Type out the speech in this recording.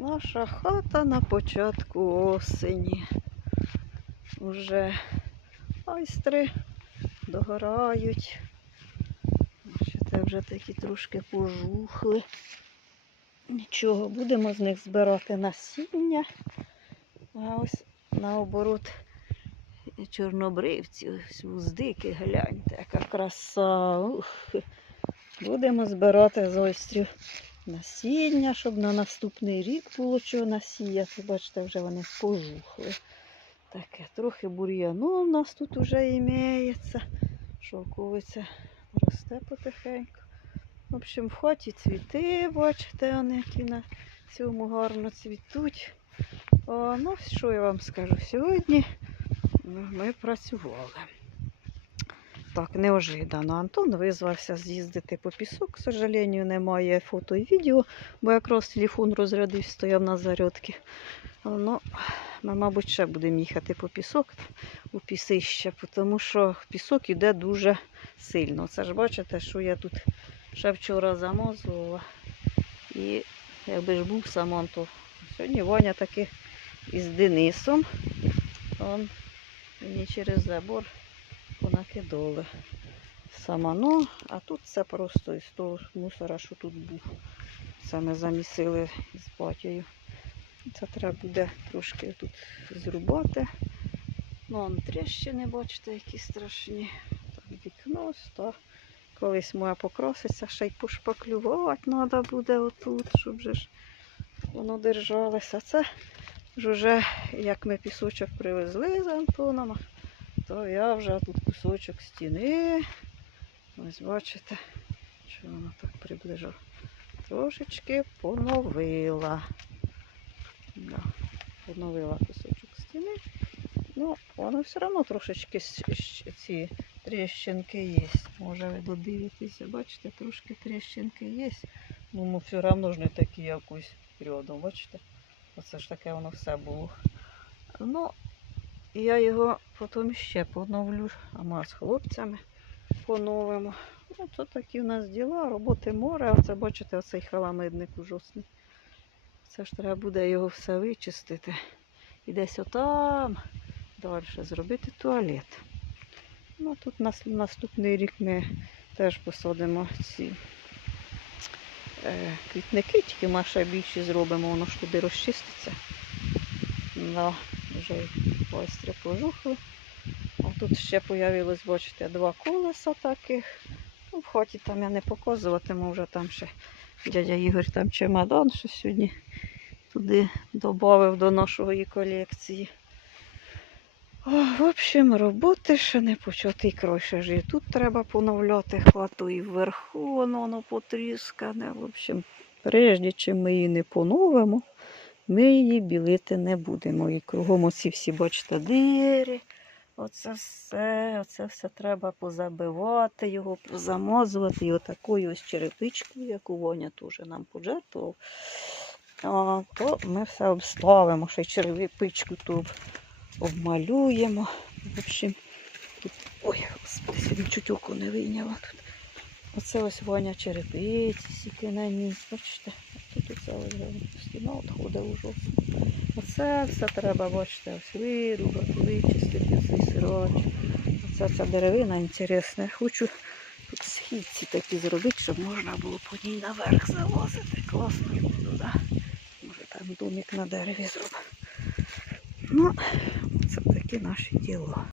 Наша хата на початку осені. Уже айстри догорають. Бачите, вже такі трошки пожухли. Нічого, будемо з них збирати насіння. А ось наоборот чорнобривці, ось вуздики, гляньте, яка краса. Ух. Будемо збирати з ойстрів насіння, щоб на наступний рік було чого насіяти. Бачите, вже вони пожухли. Таке, трохи бур'яну в нас тут вже імеється. Шовковиця росте потихеньку. В общем, в хаті цвіти, бачите, вони які на цьому гарно цвітуть. О, ну, що я вам скажу? Сьогодні ми працювали. Так, неожиданно. Антон визвався з'їздити по пісок. К сожалению, немає фото і відео, бо якраз телефон розрядився, стояв на зарядці. Ну, ми, мабуть, ще будемо їхати по пісок у пісище, тому що пісок іде дуже сильно. Це ж бачите, що я тут ще вчора замазувала. І якби ж був сам то сьогодні Ваня таки із Денисом. Он мені через забор понакидали самано, а тут це просто із того мусора, що тут був. Це ми замісили з батькою. Це треба буде трошки тут зрубати. Ну, он тріщини, бачите, які страшні. Так, вікно, то колись моя покраситься, ще й пошпаклювати треба буде отут, щоб же ж воно держалося. Це ж уже, як ми пісочок привезли з Антоном, то я вже тут кусочок стіни. Ось бачите, що воно так приближав. Трошечки поновила. Да, поновила кусочок стіни. Ну, воно все одно трошечки ці тріщинки є. Може ви додивитеся, бачите, трошки тріщинки є. Ну, ну все одно ж не такі якось рядом, бачите? Оце ж таке воно все було. Ну, і я його потім ще поновлю, а ми з хлопцями поновимо. Ну, це такі у нас діла, роботи море. Оце бачите, оцей халамидник ужасний. Це ж треба буде його все вичистити. І десь отам далі зробити туалет. Ну, тут нас, наступний рік ми теж посадимо ці е, квітники, тільки ми більше зробимо, воно ж туди розчиститься. Да, вже майстри пожухли. А тут ще появилось, бачите, два колеса таких. Ну, в хаті там я не показуватиму, вже там ще дядя Ігор там чемодан, що сьогодні туди додав до нашої колекції. О, в общем, роботи ще не початий край ще ж і тут треба поновляти хату і вверху воно, воно потріскане. В общем, прежде чим ми її не поновимо, ми її білити не будемо. І кругом оці всі, бачите, дири. Оце все, оце все треба позабивати, його позамазувати. І отакою ось черепичкою, яку Воня теж нам пожертвував. То ми все обставимо, ще черепичку ту обмалюємо. В общем, тут... Ой, господи, чуть око не вийняла тут. Оце ось Ваня черепиці, сіки на ніс, бачите. Тут оце ось стіна відходить ужасно. Оце все треба, бачите, ось вирубати, вичистити цей сироч. Оце ця деревина інтересна. Хочу тут східці такі зробити, щоб можна було по ній наверх залазити. Класно буде, да? Може там домик на дереві зробити. Ну, це такі наші діла.